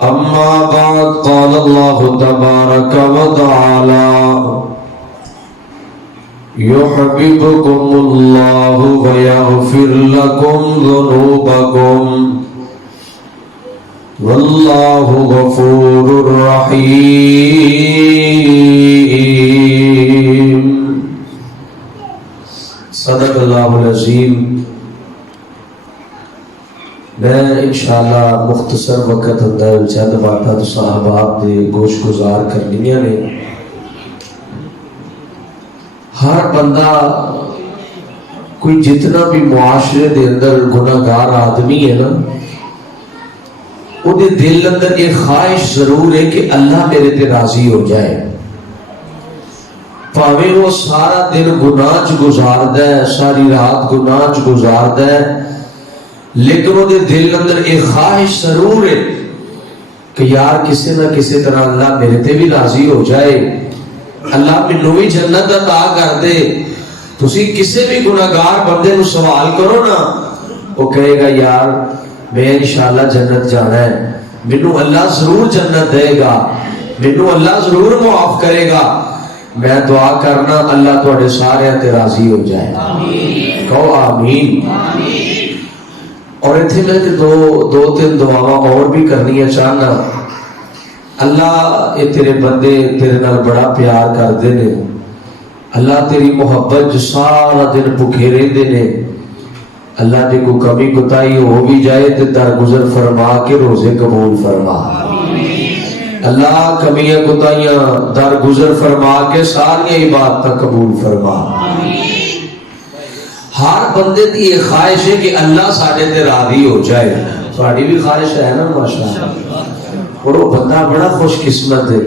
أما بعد قال الله تبارك وتعالى يحببكم الله ويغفر لكم ذنوبكم والله غفور رحيم صدق اللہ العظیم۔ میں انشاءاللہ مختصر وقت اندر چند باتاں تو صحابات دے گوش گزار کرنیاں نے۔ ہر بندہ کوئی جتنا بھی معاشرے دے اندر گناہگار آدمی ہے نا، وہ دے دل اندر ایک خواہش ضرور ہے کہ اللہ میرے تے راضی ہو جائے۔ پاویں وہ سارا دن گناہ چ گزاردا ہے، ساری رات گناہ چ گزاردا ہے، لیکن وہ دے دل اندر ایک خواہش ضرور ہے کہ یار کسی نہ کسی طرح اللہ میرے تے بھی راضی ہو جائے، اللہ مینوں بھی جنت عطا کر دے۔ تسی کسی بھی گناہگار بندے کو سوال کرو نا، وہ کہے گا یار میں انشاءاللہ جنت جانا ہے، مینوں اللہ ضرور جنت دے گا، مینوں اللہ ضرور معاف کرے گا۔ میں دعا کرنا اللہ تواڈے سارے تے راضی ہو جائے، آمین کہو آمین۔ اور اتنے میں دو تین دعاواں اور بھی کرنی چاہنا۔ اللہ یہ تیرے بندے تیرے نال بڑا پیار کرتے ہیں، اللہ تیری محبت جو سارا دن بھوکے رہتے ہیں، اللہ دی کو کمی کوتاہی ہو بھی جائے تو درگزر فرما کے روزے قبول فرما، اللہ کمیاں کوتاہیاں درگزر فرما کے ساری عبادت قبول فرما۔ ہر بندے دی یہ خواہش ہے کہ اللہ ساڈے تے راضی ہو جائے، تہاڈی بھی خواہش ہے نا ماشاءاللہ۔ اور وہ بندہ بڑا خوش قسمت ہے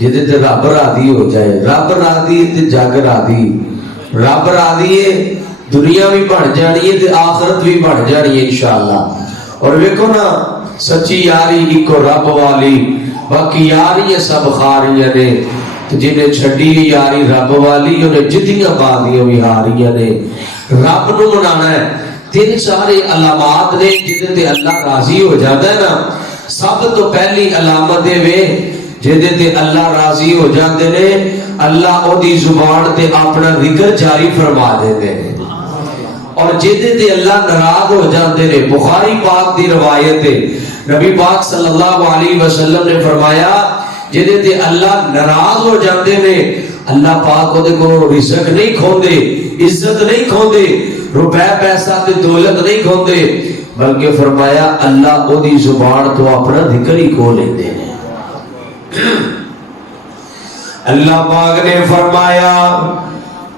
جہدے تے رب راضی ہو جائے۔ رب راضی تے جگ راضی، رب راضی ہے دنیا بھی بن جانی ہے تے آخرت بھی بن جانی ہے انشاءاللہ۔ اور ویکھو نا سچی یاری ایکو رب والی، باقی یاری سب خاریاں نے، جنہیں چھڈی یاری رب والی انہیں جتیاں بازیاں بھی ہاریاں نے۔ رب نو منانا ہے، تین سارے علامات نے جہدے تے اللہ راضی ہو جاتا ہے نا۔ سب تو پہلی علامت وے جہدے تے اللہ راضی ہو جاتے نے، اللہ او دی زبان تے اپنا ذکر جاری فرما دیتے ہیں۔ اور جہدے تے اللہ ناراض ہو جاتے نے، بخاری پاک دی روایت ہے، نبی پاک صلی اللہ علیہ وسلم نے فرمایا جہدے تے اللہ ناراض ہو جاتے نے، اللہ پاک او دے کو رزق نہیں کھوندے، عزت نہیں کھوندے، روپے پیسہ تے دولت نہیں کھوندے، بلکہ فرمایا اللہ او دی زبان تو اپنا ذکر ہی کھو لیندے ہیں۔ اللہ پاک نے فرمایا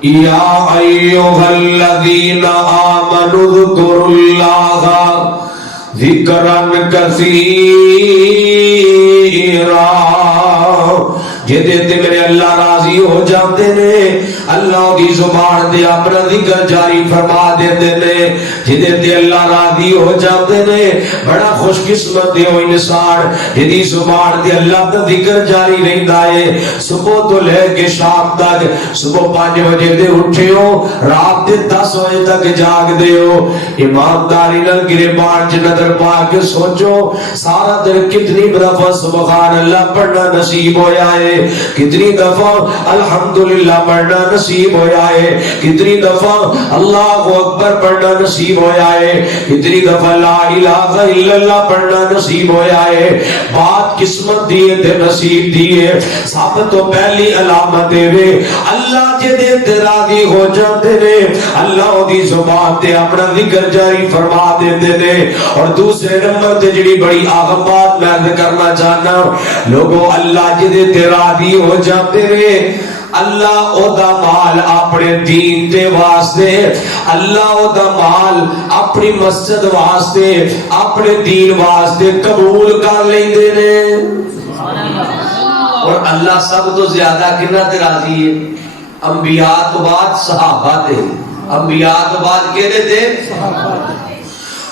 یا ایھا الذین آمنوا اذکروا اللہ ذکرا کثیرا۔ جہدے تے میرے اللہ راضی ہو جاتے نے، اللہ دی زبان دے اپنا ذکر جاری فرما دیتے نے۔ جہدے تے اللہ راضی ہو جاتے نے، بڑا خوش قسمت دے ہوئی انسان جہدی زبان دے اللہ دا ذکر جاری رہندا ہے۔ صبح تو لے کے شام تک، صبح 5 بجے دے اٹھے ہو، رات دے 10 بجے تک جاگ دے ہو، ایمانداری نال گریبان چ نظر پا کے سوچو سارا دن کتنی دفعہ سبحان اللہ پڑھنا نصیب ہویا ہے، کتنی دفعہ الحمدللہ پڑھنا نصیب ہویا ہے، کتنی دفعہ اللہ اکبر پڑھنا نصیب ہویا ہے، کتنی دفعہ لا الہ الا اللہ پڑھنا نصیب ہویا ہے۔ بات قسمت دیئے تے نصیب دیئے۔ سب تو پہلی علامت ہے اللہ جدے تے راضی ہو جاتے نے، اللہ دی زبان تے اپنا ذکر جاری فرما دیتے نے۔ اور دوسرے نمبر تے جڑی بڑی اہم بات میں کرنا چاہنا، لوگوں اللہ جدے تے راضی ہو جاتے نے، اللہ او دا مال اپنے دین دے واسطے، اللہ او دا مال اپنی مسجد واسطے، اپنے دین واسطے قبول کر لیندے نے۔ اور اللہ سب تو زیادہ کنہ تے راضی ہے؟ انبیاء تو بعد صحابہ تے، انبیاء تو بعد کہتے تھے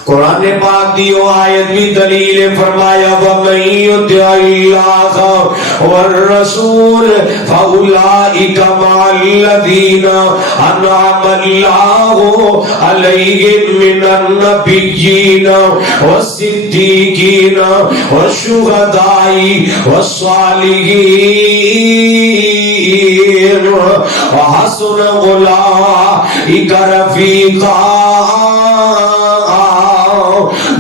قرآن پاک دیو آیت بھی دلیل فرمایا وَمَن يُطِعِ اللَّهَ وَالرَّسُولَ فَأُولَٰئِكَ مَعَ الَّذِينَ أَنْعَمَ اللَّهُ عَلَيْهِم مِّنَ النَّبِيِّينَ وَالصِّدِّيقِينَ وَالشُّهَدَاءِ وَالصَّالِحِينَ وَحَسُنَ أُولَٰئِكَ رَفِيقًا۔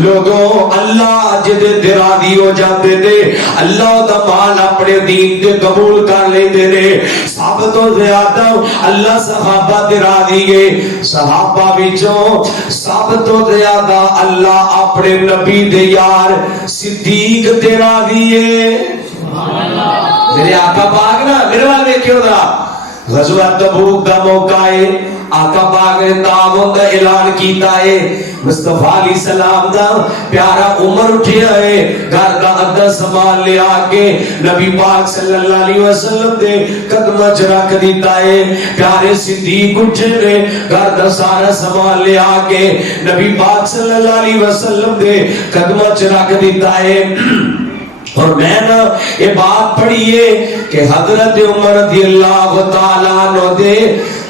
لوگوں اللہ جدے راضی ہو جاتے نے اللہ دا مال اپنے دین تے قبول کر لیندے نے۔ سب تو زیادہ اللہ صحابہ تے راضی گئے، صحابہ وچوں سب تو زیادہ اللہ اپنے نبی دے یار صدیق تے راضی ہے۔ میرے آقا پاک نا میرے وال دیکھو نا، غزوہ تبوک دا موقع ہے، آقا پاک نے تعاون دا اعلان کیتا ہے، مصطفیٰ علیہ السلام دا پیارا عمر اٹھیا ہے، گھر دا ادھا سامان لے آکے نبی پاک صلی اللہ علیہ وسلم دے قدمہ چ رکھ دیتا ہے، پیارے صدیق اٹھے نے گھر دا سارا سامان لے آکے نبی پاک صلی اللہ علیہ وسلم دے قدمہ چ رکھ دیتا ہے۔ اور میں نے یہ بات پڑھی ہے کہ حضرت عمر رضی اللہ تعالیٰ عنہ دے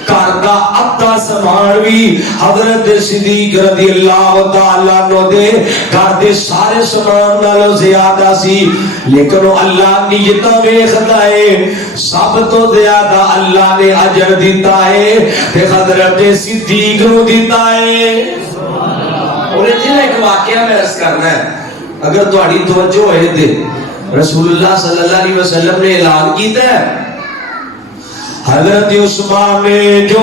کردہ ادھا سامان بھی حضرت صدیق رضی اللہ تعالیٰ عنہ دے کردے سارے سامان نالوں زیادہ سی، لیکن اللہ نیتاں ویکھدا ہے، سب تو زیادہ اللہ نے اجر دیتا ہے تے حضرت صدیق نو دیتا ہے۔ اور یہ ایک واقعہ میں عرض کرنا ہے، اگر تہاڈی توجہ ہے تے رسول اللہ صلی اللہ علیہ وسلم نے اعلان کیتا ہے، حضرت عثمان نے جو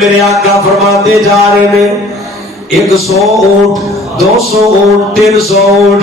میرے آقا فرماتے جا رہے ہیں 100 اونٹ 200 اونٹ 300 اونٹ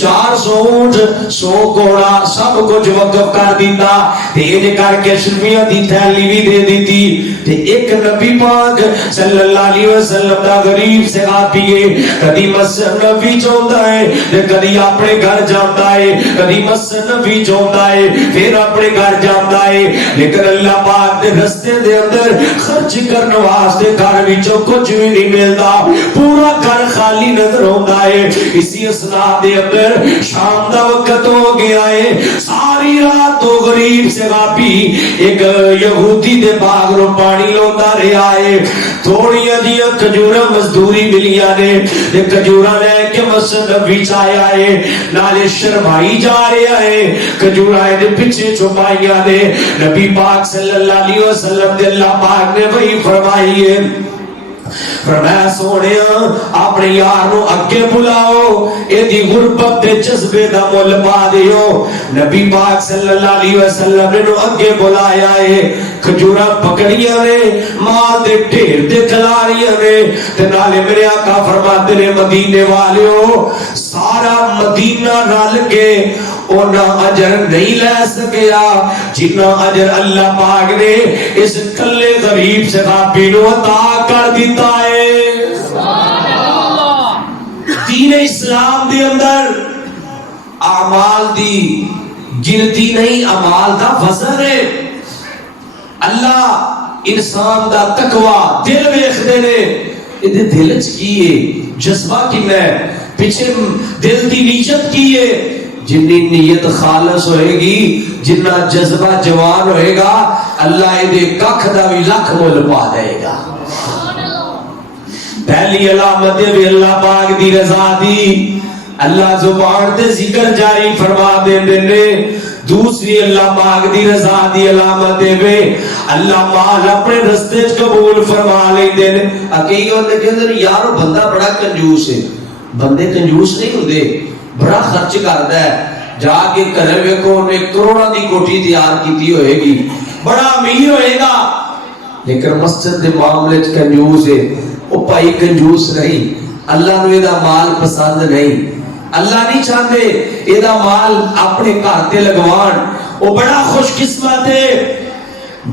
400 اونٹ 100 گھوڑا سب کچھ وقف کر دیتا تے یہ کر کے شرمیاں دی تھیلی بھی دے دیتی تے ایک نبی پاک صلی اللہ علیہ وسلم دا غریب صحابی ہے، کدی مسجد نبی چاہتا ہے تے کدی اپنے گھر جاتا ہے، کدی مسجد نبی چاہتا ہے پھر اپنے گھر جاتا ہے، لیکن اللہ پاک دے رستے دے اندر خرچ کرنے واسطے گھر وچوں کچھ بھی نہیں ملتا، پورا گھر خالی نظر ہوتا ہے۔ اسی اثناء دے اندر شام دا وقت ہو گیا ہے، ساری رات تو غریب صحابی ایک یہودی دے باغ رو پانی لوندا رہا ہے، تھوڑی جیاں کھجوراں مزدوری ملیاں نے تے کھجوراں لے کے مسجد نبی آیا ہے، نالے شرمائی جا رہا ہے، کھجوراں دے پیچھے چھپائیاں نے، نبی پاک صلی اللہ علیہ وسلم دے اللہ پاک نے وہی فرمائی ہے، فرمایا سونیا اپنے یار نو اگے بلاؤ، ایدی غربت دے جذبے دا مول پا دیو۔ نبی پاک صلی اللہ علیہ وسلم نے نو اگے بلایا ہے، کھجورا پکڑیاں نے، ماں دے ڈھیر دے کھلاریاں نے، تے نالے میرے آقا فرماتے نے مدینے والیو سارا مدینہ رل کے اونا اجر نہیں لے سکیا جنا اجر اللہ پاک نے اس کلے غریب صحابی نو عطا کر دیتا ہے۔ دین اسلام دے اندر اعمال دی گنتی نہیں، اعمال دا وزن ہے۔ اللہ انسان دا تقوی دل ویکھدے نے، اے دل وچ کی ہے، جذبہ کنا ہے، پیچھے دل دی نیت کی ہے، جنی نیت خالص ہوئے گی، جنہ جذبہ جوان ہوئے گا، اللہ دے ککھ دا بھی لکھ مول پا دے گا۔ پہلی علامت بھی اللہ پاک دی رضا دی، اللہ زبان تے ذکر جاری فرما دے دینے۔ دوسری اللہ پاک دی رضا دی علامت بھی اللہ مال اپنے رستے قبول فرما لے دینے۔ اکیئی ہوتے کہتے ہیں یارو بندہ بڑا کنجوس ہے، بندے کنجوس نہیں ہوتے، بڑا خرچ کرتا ہے، جا کے کرے ویکھو نے کروڑا دی کوٹھی تیار کیتی ہوئے گی، بڑا امیر ہوئے گا، لیکن مسجد دے معاملے کنجوس ہے۔ وہ پائی کنجوس نہیں، اللہ نے دا مال پسند نہیں، اللہ نہیں چاہتے یہ دا مال اپنے گھر لگوان۔ وہ بڑا خوش قسمت ہے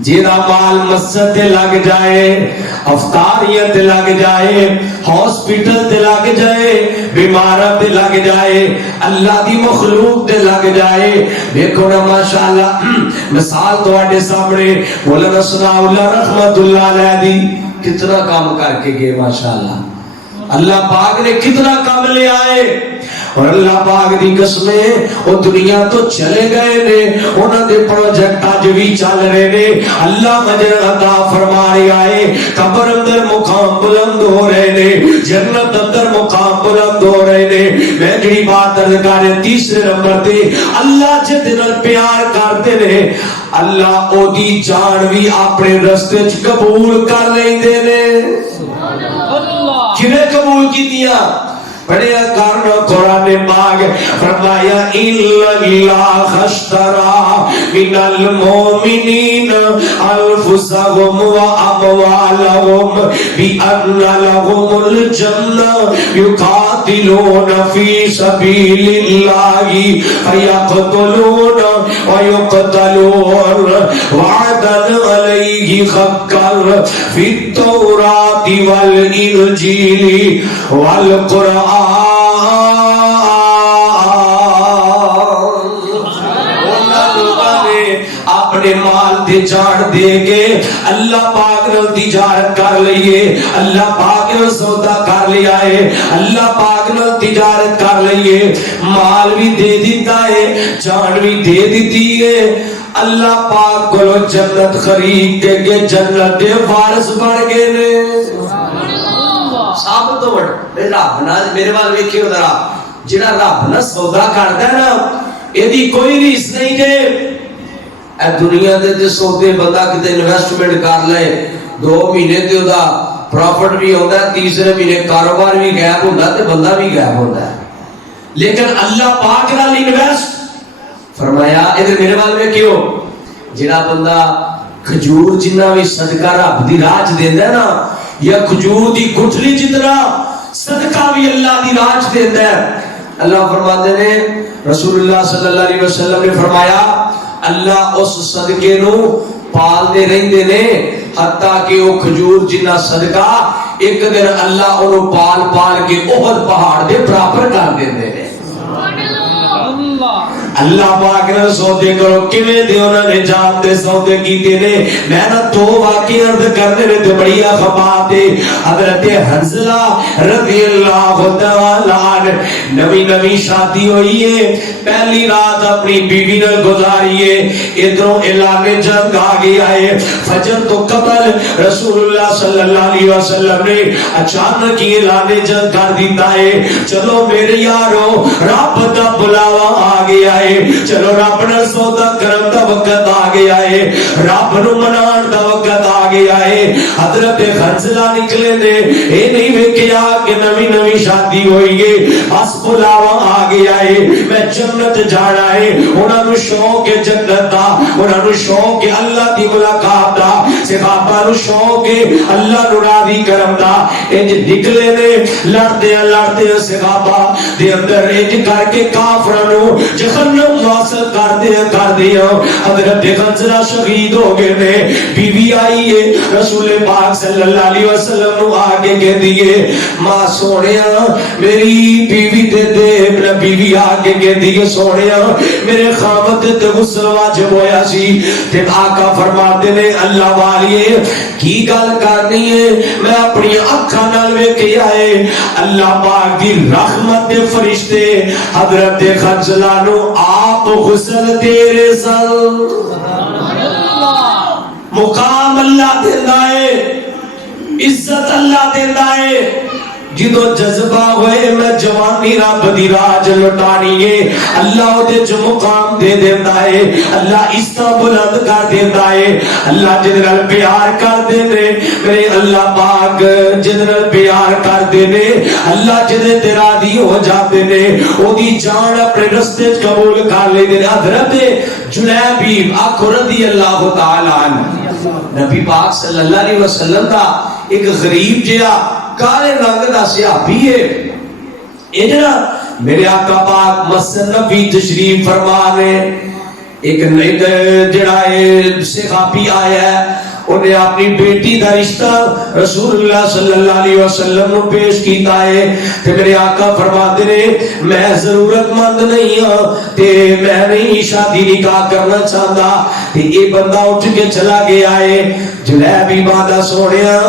جیدہ مال مسجد تے لگ جائے، افطاریاں تے لگ جائے، ہاسپیٹل تے لگ جائے، بیمارہ تے لگ جائے، اللہ دی مخلوق تے لگ جائے۔ دیکھو نا ماشاءاللہ مثال تو آٹے سامنے مولانا ثناء اللہ رحمت اللہ علیہ دی کتنا کام کر کے گئے ماشاءاللہ۔ اللہ پاک نے کتنا کم لے آئے اور اللہ پاک دی قسمیں وہ دنیا تو چلے گئے نے انہاں دے پروجیکٹ اج بھی چل رہے نے اللہ مجر عطا فرما رہا ہے قبر اندر مقام بلند ہو رہے نے جنت اندر مقام بلند ہو رہے نے میں جڑی بات عرض کر رہا تیسرے نمبر تے اللہ جے نال پیار کرتے نے اللہ او دی جان بھی اپنے رستے وچ قبول کر لیندے نے کنے قبول کیتیاں بڑے کارنوں قرآن پاک فرمایا اللہ اشترى من المؤمنین انفسهم واموالهم بان لهم الجنة يقاتلون في سبيل الله فيقتلون ويقتلون وعدا عليه حقا في التوراة والإنجيل والقرآن اپنے مال دے جان دے کے اللہ پاک نے تجارت کر لئیے اللہ پاک نے سودا کر لیا ہے اللہ پاک نے تجارت کر لئیے مال بھی دے دیتا ہے جان بھی دے دیتی ہے اللہ پاک کو جنت خرید دے کے جنت دے وارث بن گئے نے ثابت ہو رب نہ میرے وال ویکھیو ذرا جڑا رب نہ سودا کردا ہے نا ایدی کوئی ریس نہیں جے اے دنیا دے تے سودے بندہ کتے انویسٹمنٹ کر لے 2 مہینے تے دا پروفٹ بھی ہوندا ہے تیسرے مہینے کاروبار بھی غائب ہوندا تے بندہ بھی غائب ہوندا ہے لیکن اللہ پاک نال انویسٹ فرمایا ادھر میرے وال ویکھیو جڑا بندہ کھجور جنہ بھی صدقہ رب دی راہ وچ دیندا ہے نا یا کھجور دی گٹھلی جتنا صدقہ بھی اللہ دی راہ وچ دیندا ہے اللہ فرماتے نے رسول اللہ صلی اللہ علیہ وسلم نے فرمایا اللہ اس صدقے نو پال دے رہندے نے حتیٰ کہ وہ کھجور جنہ صدقہ ایک دن اللہ انہوں پال پال کے احد پہاڑ دے برابر کر دیندے نے اللہ پاک نے سودے کرو کیویں دے انہاں نے جان دے سودے کیتے نے میں نہ 2 واقعے عرض کرنے نے تے بڑی خفات ہے حضرت حنظلہ رضی اللہ تعالی عنہ نوی شادی ہوئی ہے پہلی رات اپنی بیوی نے گزاری ہے ادھروں اعلان جنگ آ گیا ہے فجر تو قبل رسول اللہ صلی اللہ علیہ وسلم نے اچانک یہ اعلان جنگ کر دیتا ہے چلو میرے یارو رب دا بلاوا آ گیا ہے چلو رب نے سودا کرم دا وقت آ گیا ہے رب نو منان دا وقت آ گیا ہے حضرت حنظلہ نکلے نے اے نہیں ویکھیا کہ نوی شادی ہوئی ہے بس بلاوا آ گیا ہے میں جنت جانا ہے انہاں نو شوق ہے جنت دا انہاں نو شوق ہے اللہ دی ملاقات دا صحابہ نو شوق ہے اللہ نو راضی کرم دا انج نکلے نے لڑتے صحابہ دے اندر انج کر کے کافراں نو جہنم واصل کر دیا حضرت حنظلہ شہید ہو گئے نے بیوی آئی ہے رسول پاک صلی اللہ علیہ وسلم نو آگے کہہ دیئے ماں سونیا میری بیوی دے دے بیوی آگے کہہ دیئے سونیا میرے خامد تے غسل واجب ہویا سی تے آقا فرماتے نے اللہ والیے کی گل کرنی ہے میں اپنی اکھاں نال ویکھے آئے اللہ پاک دی رحمت دے فرشتے حضرت حنظلہ نو آپ غسل تیرے سن مقام اللہ دیندہ ہے عزت اللہ دیندہ ہے جدو جذبہ ہوئے میں جوانی رب دی راج لٹانی ہے اللہ دے جو مقام دے دیتا ہے اللہ اس طرح بلند کر دیتا ہے اللہ جنرل پیار کر دینے میرے اللہ پاک جنرل پیار کر دینے اللہ جنرل تیرا دی ہو جاتے نے او دی جان اپنے رستے قبول کر لے دینے حضرت جنیبی آخو رضی اللہ تعالیٰ عنہ نبی پاک صلی اللہ علیہ وسلم کا ایک غریب جیا کالے رنگ دا صحابی ہے ادھر میرے آقا پاک مسجد نبی تشریف فرما نے ایک جڑا صحابی آیا ہے انہیں اپنی بیٹی دا رشتہ رسول اللہ صلی اللہ علیہ وسلم نو پیش کیتا ہے تے میرے آقا فرماتے نے میں ضرورت مند نہیں ہوں تے میں نہیں شادی نکاح کرنا چاہتا تے یہ بندہ اٹھ کے چلا گیا ہے جلیبی بادہ سونیا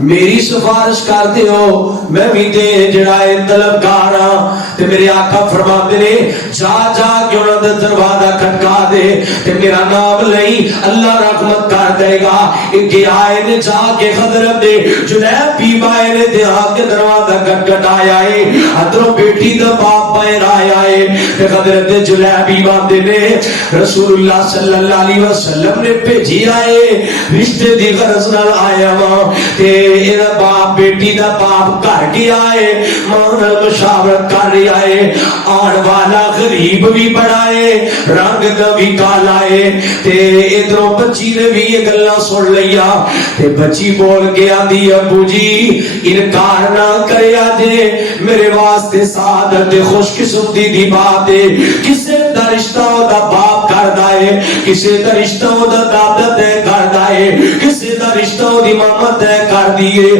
میری سفارش کرتے ہو میں بھی تے جڑا ہے طلبگار ہاں تے میرے آقا فرماتے نے جا جا کے انہاں دا دروازہ کھٹکا دے تے میرا نام لئی اللہ رحمت کر دے گا کہ آئے نے جا کے حضرت دے جلیبی بائے نے دے آ کے دروازہ کھٹکھٹایا ہے ادھروں بیٹی دا باپ باہر آیا ہے تے حضرت جلیبی باندے نے رسول اللہ صلی اللہ علیہ وسلم نے بھیجی آئے رشتے دی غرض نال آیا وا تے اے باپ بیٹی دا باپ گھر گیا ہے ماں نال مشاورت کر رہا ہے آن والا غریب بھی بڑا ہے رنگ دا بھی کالا ہے تے ادھروں بچی نے بھی یہ گلاں سن لیا تے بچی بول کے آندی ابو جی انکار نہ کریا جے میرے واسطے سعادت خوش قسمتی دی بات ہے کسے دا رشتہ دا باپ کردا ہے کسے دا رشتہ دا دادا تے کردا ہے کسے دا رشتہ دی ماما تے کر دیے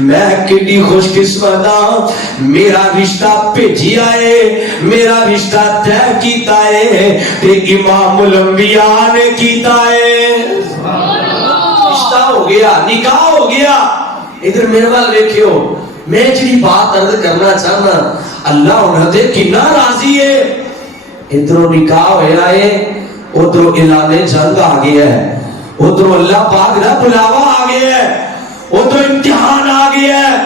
میں کتنی خوش قسمت ہاں میرا رشتہ بھیجیا ہے میرا رشتہ طے کیتا ہے تے امام الانبیاء نے کیتا ہے رشتہ ہو گیا نکاح ہو گیا ادھر میرے وال دیکھو میں جڑی بات عرض کرنا چاہنا اللہ انہاں تے کنا راضی ہے ادھر نکاح ہویا ہے ادھر اعلان جنگ آ گیا ہے ادھر اللہ پاک دا بلاوا آ گیا ہے ادھر امتحان آ گیا ہے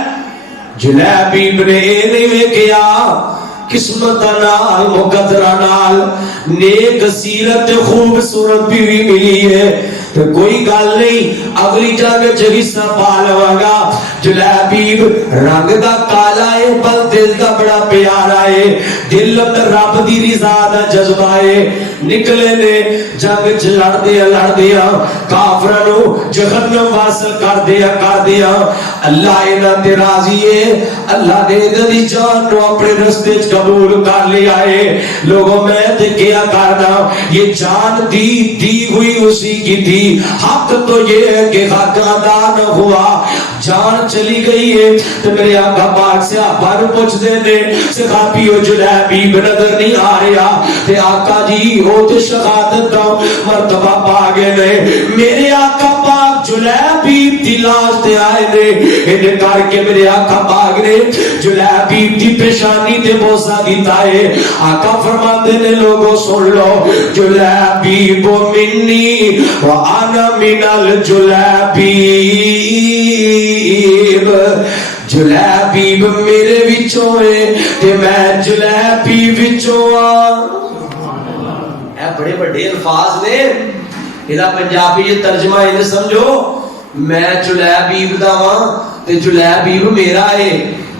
جلیبی نے نہیں ویکھیا قسمت نال مقدرہ نال نیک سیرت خوبصورت بیوی ملی ہے تو کوئی گل نہیں اگلی جنگ چ حصہ پا لواں گا جلیبی رنگ دا کالا ہے پر دل دا بڑا پیارا ہے دل اندر رب دی رضا دا جذبہ ہے نکلے نے جنگ چ لڑدیا کافراں نو جہنم واصل کر دیا اللہ انہاں تے راضی ہے اللہ نے دی جان نو اپنے رستے چ قبول کر لیا ہے لوگوں میں تے کیا کرنا یہ جان دی ہوئی اسی کی تھی حق تو یہ ہے کہ حق ادا نہ ہوا جان چلی گئی ہے تو میرے آقا پاک سے آپ نے پوچھ دینے صحابیو جلیبی نظر نہیں آ رہا تے آقا جی وہ تو شہادت کا مرتبہ پا گئے نے میرے آقا پاک جلیبی تلاش تے آئے نے انہیں کر کے میرے آقا پاک نے جلیبی دی پیشانی تے بوسا دیتا ہے آقا فرماتے نے لوگوں سن لو جلیبی بو منی وآنا من الجلیبی جلیبی میرے وچوں ہے تے میں جلیبی وچوں اے بڑے بڑے الفاظ نے ادا پنجابی یہ ترجمہ انہیں سمجھو میں جلیبی دا ہاں تے جلیبی میرا ہے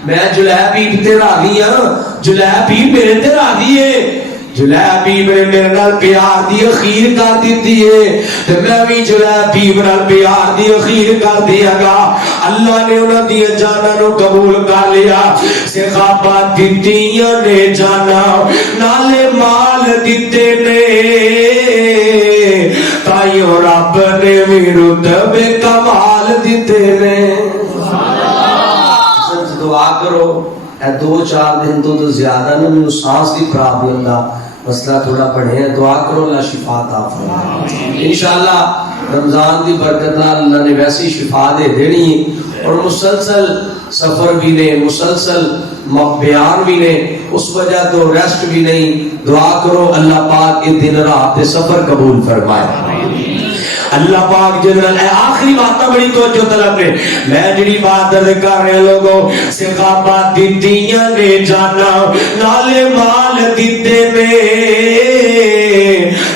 میں جلیبی تے راضی ہاں جلیبی میرے تے راضی ہے جلیبی میرے نال پیار دی اخیر کر دیتی ہے تے میں بھی جلیبی نال پیار دی اخیر کر دیا گا اللہ نے انہاں دی جاناں نو قبول کر لیا صحابہ دتیاں نے جانا نالے مال دتے نے تائیوں رب نے بھی رتبے کمال دتے نے سچ دعا کرو اے 2-4 دن تو زیادہ نہ میں سانس دی پرابلم دا مسئلہ تھوڑا پڑھے ہیں دعا کرو اللہ شفا عطا فرمائے انشاءاللہ رمضان دی برکت نال اللہ نے ویسی شفا دے دینی اور مسلسل سفر بھی نے مسلسل بیان بھی نے اس وجہ تو ریسٹ بھی نہیں دعا کرو اللہ پاک یہ دن رات سفر قبول فرمائے اللہ پاک جنرل اے آخری باتاں بڑی توجہ طلب نے میں جڑی بات درد کر رہے لوگوں صحابہ دتیاں نے جانا نالے مال دیتے نے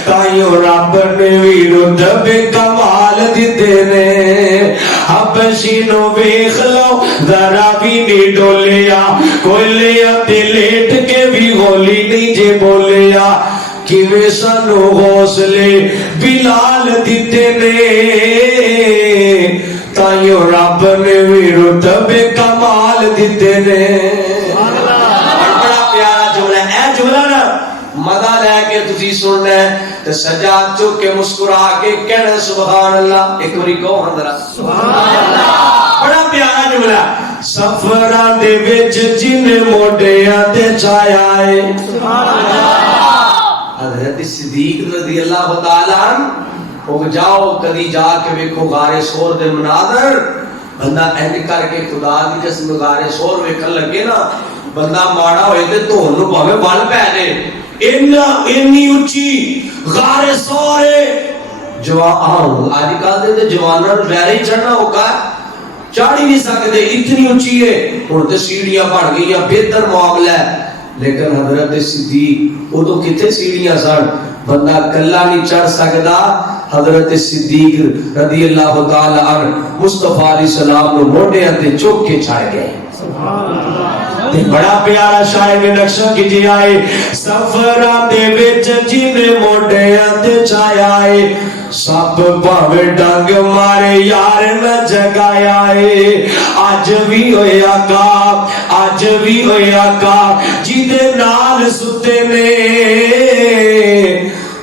تائیوں رب نے بھی رتبے کمال دیتے نے حبشی نو ویکھ لو ذرا بھی نہیں ڈولیا کوئی لیا تے لیٹ کے بھی گولی نہیں جے بولیا کیویں سانو حوصلے بلال دیتے نے تائیوں رب نے بھی رتبے کمال دیتے نے بڑا پیارا جملہ اے جملہ نا مدہ لے کے تسی سننا ہے تے سجاد چک کے مسکرا کے کہنا سبحان اللہ. ایک باری کہو حضرت سبحان اللہ. بڑا پیارا جملہ. سفراں دے وچ جن موڈیاں تے چھایا ہے سبحان اللہ. حضرت صدیق رضی اللہ تعالی عنہ وہ جاؤ کدی جا کے ویکھو غار سور دے مناظر. بندہ اینج کر کے خدا دی قسم غار سور ویکھن لگے نا بندہ ماڑا ہوئے تے دھون نو پاوے ول پے جے. اینی اونچی غار سور جوان اج کل دے جواناں نوں ویرے ہی چڑھنا ہوگا چڑھ ہی نہیں سکتے اتنی اونچی ہے. ہن تے سیڑھیاں بن گئیاں بہتر معاملہ ہے. لیکن حضرت صدیق ادو کتنے سیڑھیاں سن بندہ کلا نہیں چڑھ سکتا. حضرت صدیق رضی اللہ تعالی عنہ مصطفیٰ علیہ السلام نو موڈیاں تے چوک کے چھائے گئے. تے بڑا پیارا شاعر نے نقشہ کھچیا ہے. سفراں دے وچ جن موڈیاں تے چھایا ہے سب پاوے ڈنگ مارے یار نہ جگایا ہے. اج بھی ہوئے آقا اج بھی ہوئے آقا جدے نال ستے نے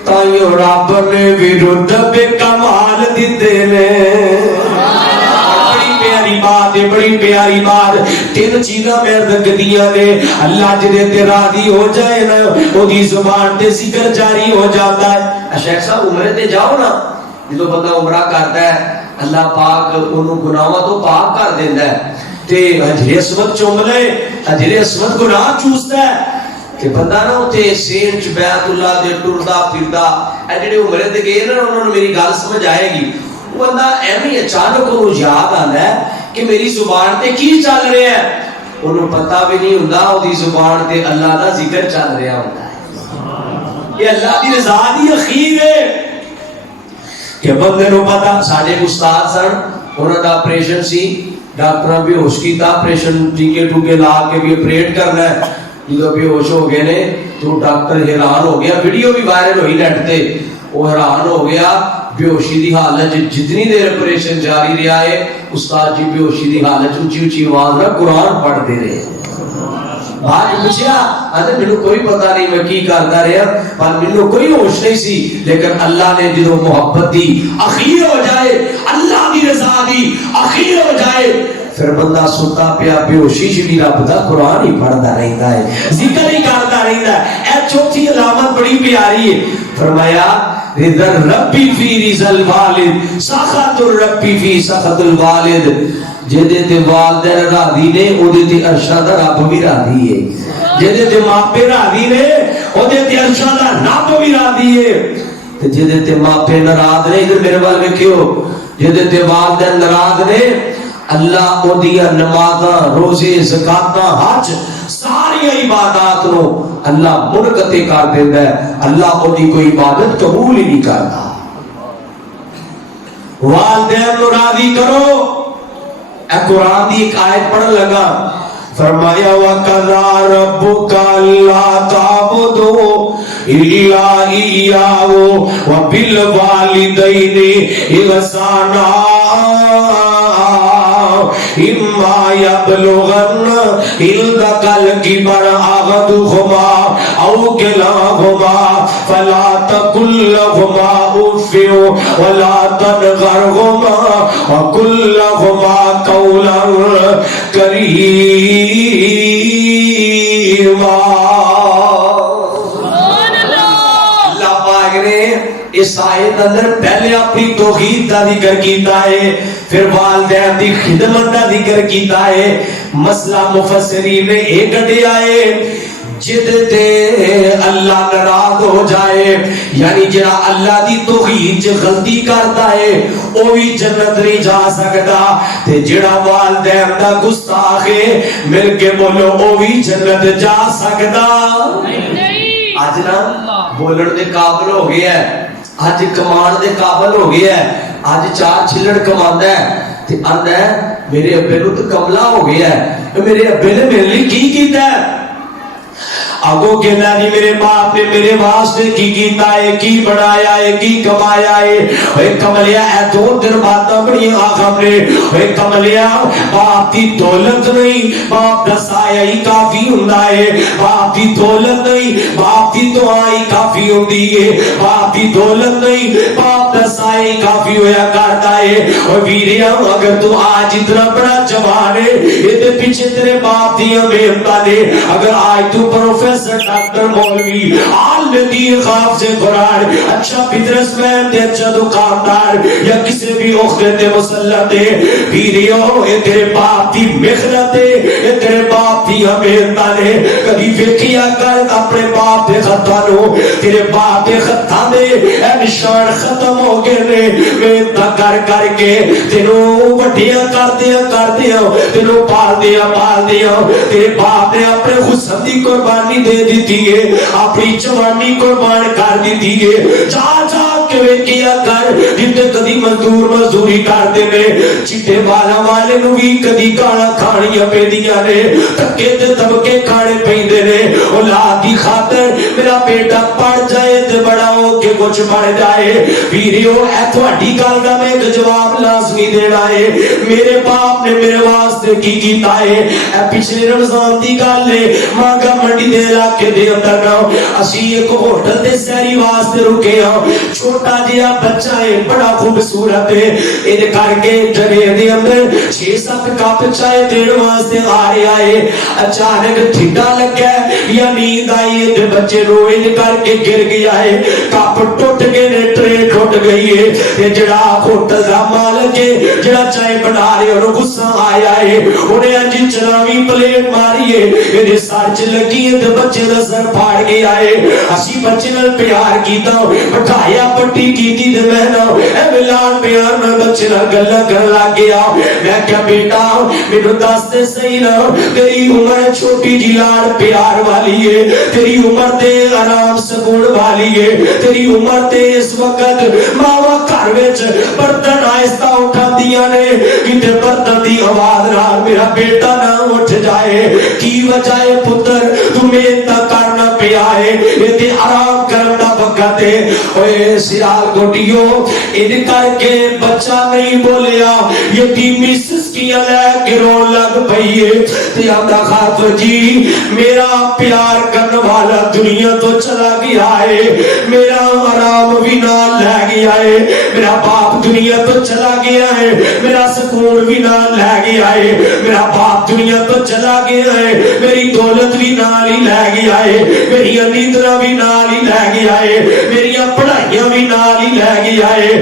تائیو رب نے بھی رتبے کمال دیتے نے. بڑی پیاری بات ہے بڑی پیاری بات. تین چیزاں میں عرض کیتیاں نے اللہ جدے تے راضی ہو جائے نا اودی زبان تے ذکر جاری ہو جاتا ہے. شیخ صاحب عمرے تے جاؤ نا جدوں بندہ عمرہ کرتا ہے اللہ پاک انہوں گناہاں تو پاک کر دیندا ہے تے حجر اسود چوم لے حجر اسود گناہ چوستا ہے کہ بندہ نا اتنے سینٹ بیت اللہ دے ٹردا پھردا اے جڑے عمرے تے گئے نا انہوں نے میری گل سمجھ آئے گی. وہ بندہ ایویں اچانک انہوں یاد آتا ہے کہ میری زبان تے کی چل رہا ہے. انہوں پتہ بھی نہیں ہوندا اودی زبان تے اللہ دا ذکر چل رہا ہوندا ہے. یہ اللہ دی رضا دی اخیر ہے کہ بندے نو پتہ. ساڈے استاد سن انہاں دا آپریشن سی ڈاکٹراں بے ہوش کیتا آپریشن ٹیکے ٹوکے لا کے بھی آپریٹ کرنا ہے. جدو بے ہوش ہو گئے نے تو ڈاکٹر حیران ہو گیا. ویڈیو بھی وائرل ہوئی نیٹ تے. وہ حیران ہو گیا بے ہوشی دی حالت جتنی دیر آپریشن جاری رہا ہے استاد جی بے ہوشی دی حالت اونچی اونچی آواز نہ قرآن پڑھتے رہے. بعد پوچھا آتے مینوں کوئی پتہ نہیں میں کی کرتا رہا پر مینوں کوئی ہوش نہیں سی. لیکن اللہ نے جدو محبت دی اخیر ہو جائے اللہ دی رضا دی اخیر ہو جائے پھر بندہ ستا پیا بے ہوشی چ بھی رب دا قرآن ہی پڑھتا رہتا ہے ذکر ہی کرتا رہتا ہے. اے چوتھی علامت بڑی پیاری ہے. فرمایا رضا ربی فی رضا الوالد سخط الربی فی سخط الوالد. جدے تے والدین راضی نے اودے تے عرشاں دا رب بھی راضی ہے. جدے تے ماپے راضی نے اودے تے عرشاں دا رب بھی راضی ہے. تے جدے تے ماپے ناراض نے ادھر میرے وال ویکھیو جدے تے والدین ناراض نے اللہ اودیاں نمازاں روزے زکاتاں حج ساری عبادات نو اللہ منقطع کر دیندا ہے. اللہ اودی کوئی عبادت قبول ہی نہیں کرتا. والدین نو راضی کرو. اے قرآن دی ایک آیت پڑھن لگا فرمایا وَقَضَىٰ رَبُّكَ أَلَّا تَعْبُدُوا إِلَّا إِيَّاهُ وَبِالْوَالِدَيْنِ إِحْسَانًا إِمَّا يَبْلُغَنَّ عِندَكَ الْكِبَرَ أَحَدُهُمَا أَوْ كِلَاهُمَا فَلَا تَقُل لَّهُمَا أُفٍّ وَلَا تَنْهَرْهُمَا وَقُل لَّهُمَا قَوْلًا كَرِيمًا. اللہ پاک نے اس آیت اندر پہلے اپنی توحید کا ذکر کیتا ہے پھر والدین دی خدمت کا ذکر کیتا ہے. مسئلہ مفسرین نے ایک کٹیا ہے جد تے اللہ ناراض ہو جائے یعنی جڑا اللہ دی توحید غلطی کرتا ہے وہ بھی جنت نہیں جا سکتا تے جڑا والدین دا گستاخ ہے مل کے بولو وہ بھی جنت جا سکتا نہیں. اج نا بولن دے قابل ہو گیا ہے اج کمان دے قابل ہو گیا ہے اج چار چھلڑ کماندا ہے تے آندا ہے میرے ابے نوں تے کملا ہو گیا ہے میرے ابے نے میرے لیے کی کیتا ہے. اگو کہنا جی میرے باپ نے میرے واسطے کی کیتا ہے, کی بنایا ہے, کی کمایا ہے. اے کملیا اے دو دن باتاں بڑی آخر نے. اے کملیا باپ دی دولت نہیں باپ دا سایہ ہی کافی ہوندا ہے. باپ دی دولت نہیں باپ دی دعا ہی کافی ہوندی ہے. باپ دی دولت نہیں باپ دا سایہ ہی کافی ہویا کرتا ہے. اور ویریا اگر تو آج اتنا بڑا جوان ہے یہ پیچھے تیرے باپ دی محنت نے. اگر آج تو پروفیسر ڈاکٹر مولوی عالم دین خواب سے قرآن اچھا بزنس مین تے اچھا دکاندار یا کسی بھی عہدے تے مسلط ہے ویریو یہ تیرے باپ دی محنت ہے یہ تیرے باپ دی محنت نے. کبھی ویکھیا کر اپنے باپ دے خطاں نو تیرے باپ دے خطاں دے اے نشان ختم ہو گئے نے. محنت کر کر کے تینوں وڈیاں کر دیا تینوں پال دیا تیرے باپ نے اپنے حسن دی قربانی دے دیتی ہے اپنی جوانی قربان کر دیتی ہے. جا جا کے ویکھیا کر جتے کدی مزدوری کرتے نے چٹے والا والے نو بھی کدی گالاں کھانیاں پیندیاں نے تکے تے دبکے کھانے پیندے نے. اولاد دی خاطر میرا بیٹا پڑھ جائے تے بڑا ہو کے کچھ بن جائے. ویریو اے تہاڈی گل دا میں ایک جواب لازمی دینا ہے. میرے باپ نے میرے واسطے کی کیتا ہے. اے پچھلے رمضان دی گل ہے مانگا منڈی دے علاقے دے اندر نا اسی ایک ہوٹل دے سہری واسطے رکے ہاں. چھوٹا جہا بچہ ہے بڑا خوبصورت ہے ان کر کے جگہ دے اندر 6-7 کپ چائے دین واسطے آ رہا ہے. اچانک ٹھڈا لگا یا نیند آئی تے بچے نو ان کر کے گر گیا ہے. کپ ٹوٹ گئے نے ٹرے ٹوٹ گئی ہے. یہ جڑا ہوٹل دا مالک ہے جڑا چائے بنا رہے اور غصہ آیا ہے انہیں انجی چلاوی پلیٹ ماری ہے یہ سر چ لگی ہے تے بچے دا سر پھاڑ گیا ہے. اسی بچے نال پیار کیتا بٹھایا پٹی کیتی تے میں نا اے ملان پیار نال بچے نال گلاں کرن لگ گیا. میں کہیا بیٹا مینوں دس تے صحیح نا تیری عمر چھوٹی جی لاڑ پیار والی ہے تیری عمر تے آرام سکون والی ہے تیری عمر تے اس وقت ماوا گھر وچ برتن آہستہ اٹھاندیاں نے کتے برتن دی آواز نال میرا بیٹا نہ اٹھ جائے. کی وجہ ہے پتر تو محنت کرنا پیا ہے یہ تے آرام کرنا وقت ہے. اوے سیال گوٹیو ان کر کے بچہ نہیں بولیا یتیمی سسکیاں لے کے رون لگ پئی ہے تے آندا خاطر جی میرا پیار کرنے والا دنیا تو چلا گیا ہے میرا آرام بھی نال لے گیا ہے میرا باپ دنیا تو چلا گیا ہے میرا سکون بھی نال لے گیا ہے میرا باپ دنیا تو چلا گیا ہے میری دولت بھی نال ہی لے گیا ہے میری نیندراں بھی نال ہی لے گیا ہے میری پڑھائیاں بھی نال ہی لے گیا ہے.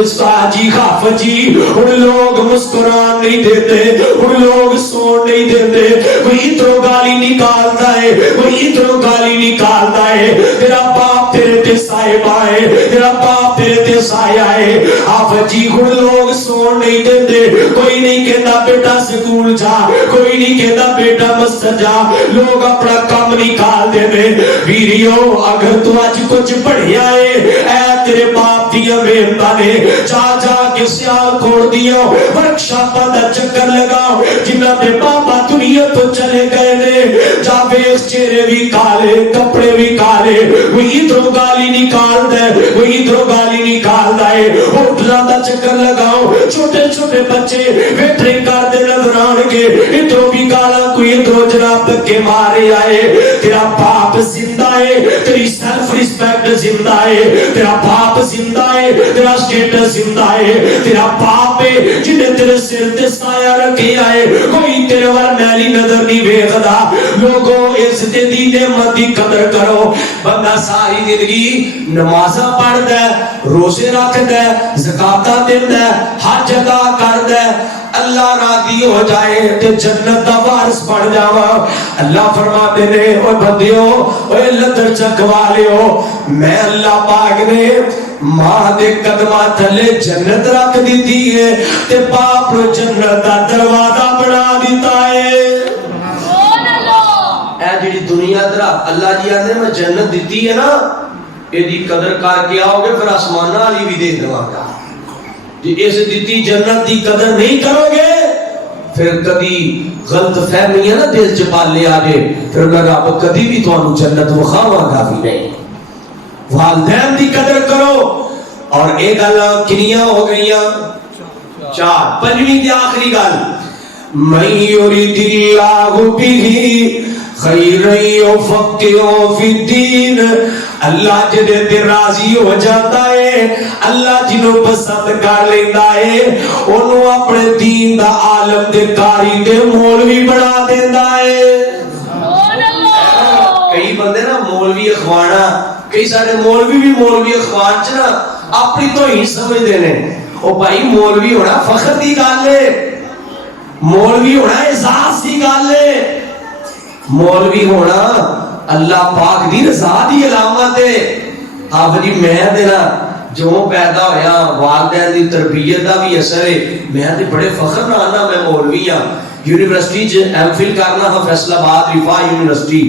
استاد جی حافظ جی ان لوگ مسکران نہیں دیتے ان لوگ سون نہیں دیتے کوئی ادھروں گالی نکالتا ہے کوئی ادھروں گالی نکالتا ہے. تیرا باپ تیرے تے صاحبہ ہے تیرا باپ تیرے تے سایہ ہے. حافظ جی ان لوگ سون نہیں دیتے کوئی نہیں کہتا بیٹا سکول جا کوئی نہیں کہتا بیٹا مسجد جا لوگ اپنا کام نکال دے میں. ویریو اگر تو آج کچھ پڑھیا ہے اے تیرے باپ دیا محنتاں نے جا جا کے سیال کھوڑ دیا ورکشاپاں دا چکر لگاؤ جنہاں دے بابا دنیا تو چلے گئے نے جا ویکھ چہرے بھی کالے کپڑے بھی کالے کوئی ادھروں گالی نکالدا ہے کوئی ادھروں گالی نکالدا ہے. ہوٹلاں دا چکر لگاؤ چھوٹے چھوٹے بچے ویٹرنگ کردے نظر آن گے ادھروں بھی گالاں کوئی ادھروں جناب دھکے مارے آئے. تیرا باپ زندہ ہے تیری سیلف رسپیکٹ زندہ ہے تیرا باپ زندہ ہے تیرا سٹیٹس زندہ ہے تیرا باپ ہے جنہیں تیرے سر تے سایہ رکھے آئے کوئی تیرے وال میلی نظر نہیں بھیجدا. لوگوں اس تے دی نعمت دی قدر کرو. بندہ ساری زندگی نمازاں پڑھدا ہے روزے رکھدا ہے زکاتاں دیندا ہے حج ادا کردا ہے اللہ راضی ہو جائے تے جنت دا وارث بن جاواں. اللہ فرماتے نے او بندیو اوے لدر چک والیو میں اللہ پاک نے ماں دے قدماں تھلے جنت رکھ دیتی ہے تے باپ نو جنت دا دروازہ بنا دیتا ہے. اے جڑی دنیا در اللہ جی آندے میں جنت دیتی ہے نا اے دی قدر کر کے آؤ گے پھر آسمانہ والی بھی دے دواں گا. جی اس دیتی جنت دی قدر نہیں کرو گے پھر کبھی غلط فہمیاں نہ دل چ پالے آ جائے، پھر میں رب کبھی بھی تانوں جنت وکھاواں گا بھی نہیں۔ والدین دی قدر کرو۔ اور یہ گل کنیاں ہو گئیاں؟ 4۔ پنجویں تے آخری گل، من یرید اللہ بہ خیرا یفقہہ فی الدین، اللہ جدے تے راضی ہو جاتا ہے، اللہ جنوں پسند کر لیندا ہے، اونوں اپنے دین دا عالم تے قاری تے مولوی بنا دیندا ہے۔ کئی بندے نا مولوی اخوانا، کئی سارے مولوی بھی مولوی اخوان چ نا اپنی تو ہی سمجھتے ہیں۔ او بھائی مولوی ہونا فخر دی گل ہے، مولوی ہونا اعزاز دی گل ہے، مولوی ہونا اللہ پاک دی رضا دی علامت ہے۔ آپ جی میں دینا جو پیدا ہویا والدین دی تربیت دا بھی اثر ہے، میں تے بڑے فخر نال نا میں مولوی ہاں۔ یونیورسٹی چ ایم فل کرنا ہاں فیصل آباد رفاع یونیورسٹی۔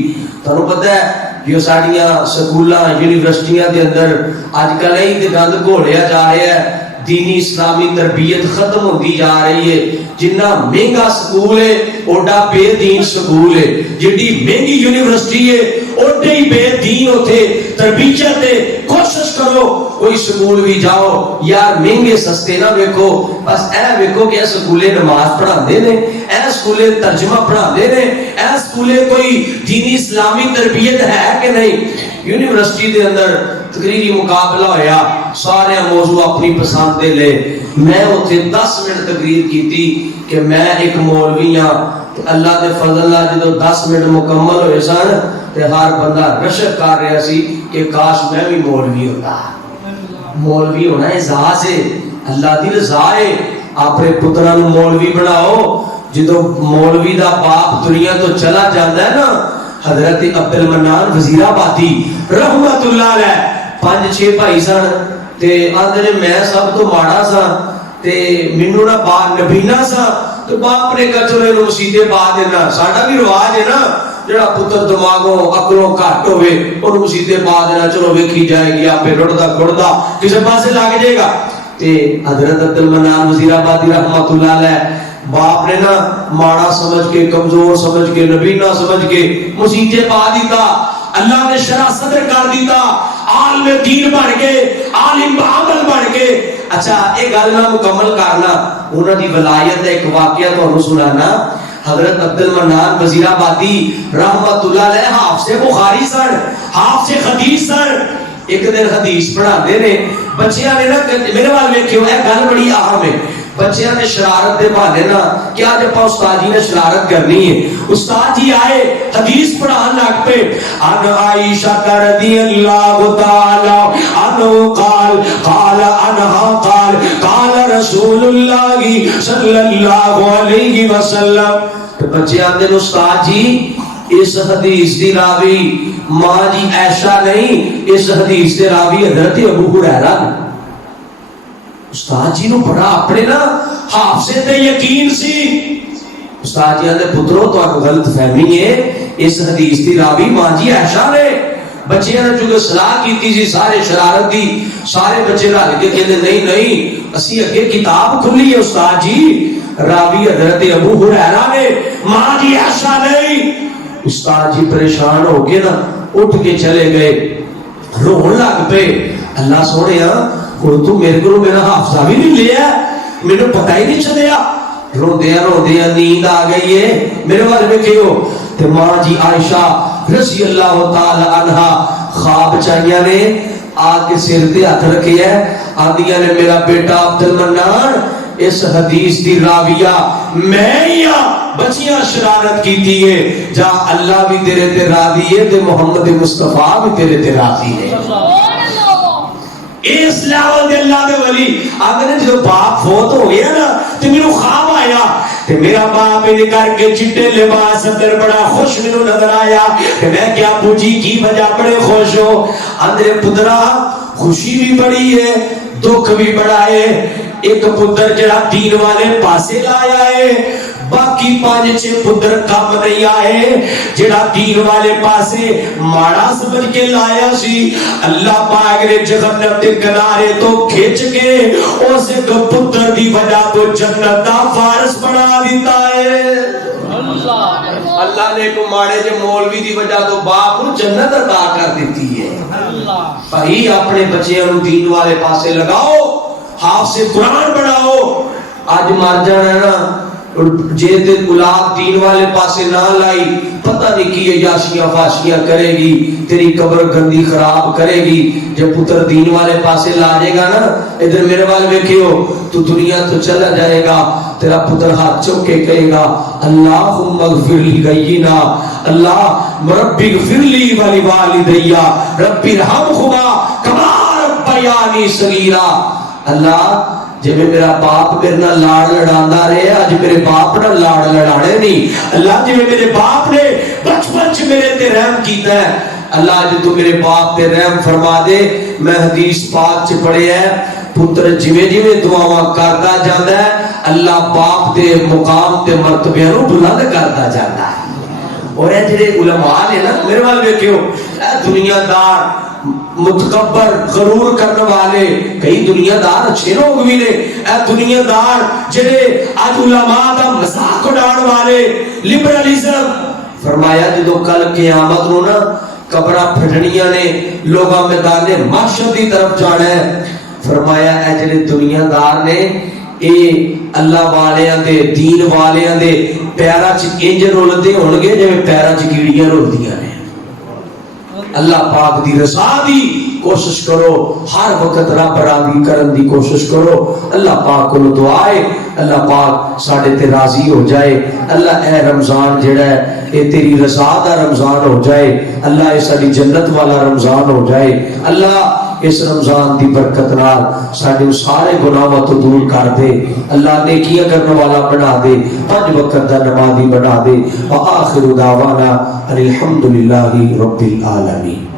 تانوں پتہ ہے جو ساڈیاں سکولاں یونیورسٹیاں دے اندر اج کل یہ تے گند گھوڑیا جا رہا ہے، دینی اسلامی تربیت ختم ہوتی جا رہی ہے۔ جنہ مہنگا سکول ہے اوڈا بے دین سکول ہے، جڑی مہنگی یونیورسٹی ہے اوڈے ہی بے دین ہوتے تربیت ہے۔ کوشش کرو کوئی سکول بھی جاؤ یار، مہنگے سستے نہ ویکھو، بس اے ویکھو کہ اے سکولے نماز پڑھاندے نے، اے سکولے ترجمہ پڑھاندے نے، اے سکولے کوئی دینی اسلامی تربیت ہے کہ نہیں۔ یونیورسٹی دے اندر تقریری مقابلہ ہویا، سارے موضوع اپنی پسند دے لے، میں اتنے 10 منٹ تقریر کی تھی کہ میں ایک مولوی ہاں۔ اللہ دے فضل اللہ جدو 10 منٹ مکمل ہوئے سن تے ہر بندہ رشک کر رہا سی کہ کاش میں بھی مولوی ہوتا۔ مولوی ہونا اعزاز ہے، اللہ دی رضا ہے۔ اپنے پتراں نوں مولوی بناؤ۔ جدو مولوی دا باپ دنیا تو چلا جاتا ہے نا، حضرت عبد المنان وزیر آبادی رحمت اللہ علیہ، 5-6 بھائی سن تے آندے نے میں سب تو ماڑا سا تے مینوں نہ باپ نبینا سا، تو باپ نے کہا چلو اینوں مسیتے پا دینا۔ ساڈا بھی رواج ہے نا، جڑا پتر دماغوں عقلوں گھٹ ہوے اونوں مسیتے پا دینا، چلو ویکھی جائے گی آپے رڑدا گڑدا کسے پاسے لگ جائے گا۔ تے حضرت عبد المنان وزیر آبادی رحمت اللہ علیہ باپ نے نا ماڑا سمجھ کے، کمزور سمجھ کے، نبینا سمجھ کے مسیتے پا دیتا۔ اللہ نے شرح صدر کر دیتا، عالم دین بن کے، عالم عمل بن کے۔ اچھا ایک گل میں مکمل کرنا، انہاں دی ولایت ایک واقعہ تانوں سنانا۔ حضرت عبد المنان وزیر آبادی رحمت اللہ علیہ حافظ بخاری سن، حافظ حدیث سن۔ ایک دن حدیث پڑھاندے نے، بچیاں نے نا میرے وال ویکھیو، اے گل بڑی اہم ہے۔ بچیاں نے شرارت دے بہانے نا کیا جب استاد جی نے شرارت کرنی ہے، استاد جی آئے حدیث پڑھان لگ پہ، ان عائشہ رضی اللہ تعالی عنہ قال قال عنہا قال قال رسول اللہ صلی اللہ علیہ وسلم۔ تو بچے آتے ہیں استاد جی اس حدیث دی راوی ماں جی عائشہ نہیں، اس حدیث دے راوی حضرت ابو ہریرہ۔ استاد جی نو بڑا اپنے نا حافظ تے یقین سی۔ استاد جی آدھے پترو تو آپ غلط فہمی ہے، اس حدیث دی راوی ماں جی عائشہ نے۔ بچے نے چونکہ صلاح کی تھی سارے شرارت دی، سارے بچے رل کے کہتے نہیں نہیں اسی اگے کتاب کھلی ہے استاد جی، راوی حضرت ابو ہریرہ نے، ماں جی عائشہ نہیں۔ استاد جی پریشان ہو کے نا اٹھ کے چلے گئے، رون لگ پے، اللہ سونے تو میرے کو میرا حافظہ بھی نہیں لیا، میرے پتہ ہی نہیں چلیا۔ روندیا نیند آ گئی ہے، میرے والے میں کہو تے ماں جی عائشہ رضی اللہ تعالی عنہا خواب چاہیے نے آ کے سر تے ہاتھ رکھے ہے، آدھیاں نے میرا بیٹا عبد المنان اس حدیث دی راویہ میں ہی بچیاں شرارت کیتی ہے، جا اللہ بھی تیرے تے راضی ہے تے محمد مصطفیٰ بھی تیرے تے راضی ہے۔ اس لیول دے اللہ دے ولی آگے جو باپ فوت ہو گیا نا تے میرے خواب آیا تے میرا باپ انہیں کر کے چٹے لباس اندر بڑا خوش میرے نظر آیا تے میں کیا پوچھی کی وجہ بڑے خوش ہو؟ اندر پترا خوشی بھی بڑی ہے دکھ بھی بڑا ہے، ایک پتر جڑا دین والے پاسے لایا ہے، باقی 5-6 پتر کم نہیں آئے جڑا دین والے پاسے ماڑا سمجھ کے لایا سی اللہ پاک نے جہنم کے کنارے تو کھچ کے اس ایک پتر دی وجہ تو جنت دا فارس بنا دیتا ہے اللہ نے کو ماڑے جو مولوی دی وجہ تو باپ کو جنت عطا کر دیتی ہے بھائی اپنے بچیاں نو دین والے پاسے لگاؤ حافظ قرآن بناؤ آج مر جانا نا جے تے اولاد دین والے پاسے نہ لائی پتہ نہیں کی یاشیاں فاشیاں کرے گی تیری قبر گندی خراب کرے گی جب پتر دین والے پاسے لا جائے گا نا ادھر میرے وال دیکھو تو دنیا تو چلا جائے گا تیرا پتر ہاتھ چوک کے کہے گا اللہم اغفر لی گینا اللہ ربی اغفر لی ولی والدیا ربی ارحمہما کما ربیانی صغیرا اللہ جب میرا باپ میرے نال لاڑ لڑاندا رہے اج میرے باپ نال لاڑ لڑانے نہیں اللہ جب میرے باپ نے بچپن چ میرے تے رحم کیتا ہے اللہ اج تو میرے باپ تے رحم فرما دے میں حدیث پاک چ پڑھیا ہے پتر جویں جویں دعاواں کردا جاندا ہے اللہ باپ دے مقام تے مرتبے نو بلند کردا جاندا ہے اور اے جڑے علماء نے نا میرے وال ویکھو اے دنیا دار متکبر غرور کرنے والے کئی دنیا دار اچھے لوگ بھی نے اے دنیا دار جڑے اج علماء دا مذاق اڑانے والے لبرلزم فرمایا جدو کل قیامت نو نا قبراں پھٹنیاں نے لوگاں میدان محشر دی طرف جانا ہے فرمایا اے جڑے دنیا دار نے اے اللہ والیاں دے دین والیاں دے پیراں چ انج رولدے ہون گے جویں پیراں چ کیڑیاں رولدیاں نے اللہ پاک دی رضا دی کوشش کرو ہر وقت رب راضی کرن دی کوشش کرو اللہ پاک کو دعا ہے اللہ پاک ساڈے تے راضی ہو جائے اللہ اے رمضان جڑا ہے اے تیری رضا دا رمضان ہو جائے اللہ اے ساری جنت والا رمضان ہو جائے اللہ اس رمضان دی برکت نال ساڈے سارے گناہاں تو دور کر دے اللہ نیکیاں کرنے والا بنا دے 5 وقت دا نمازی بنا دے وآخر دعوانا الحمدللہ رب العالمین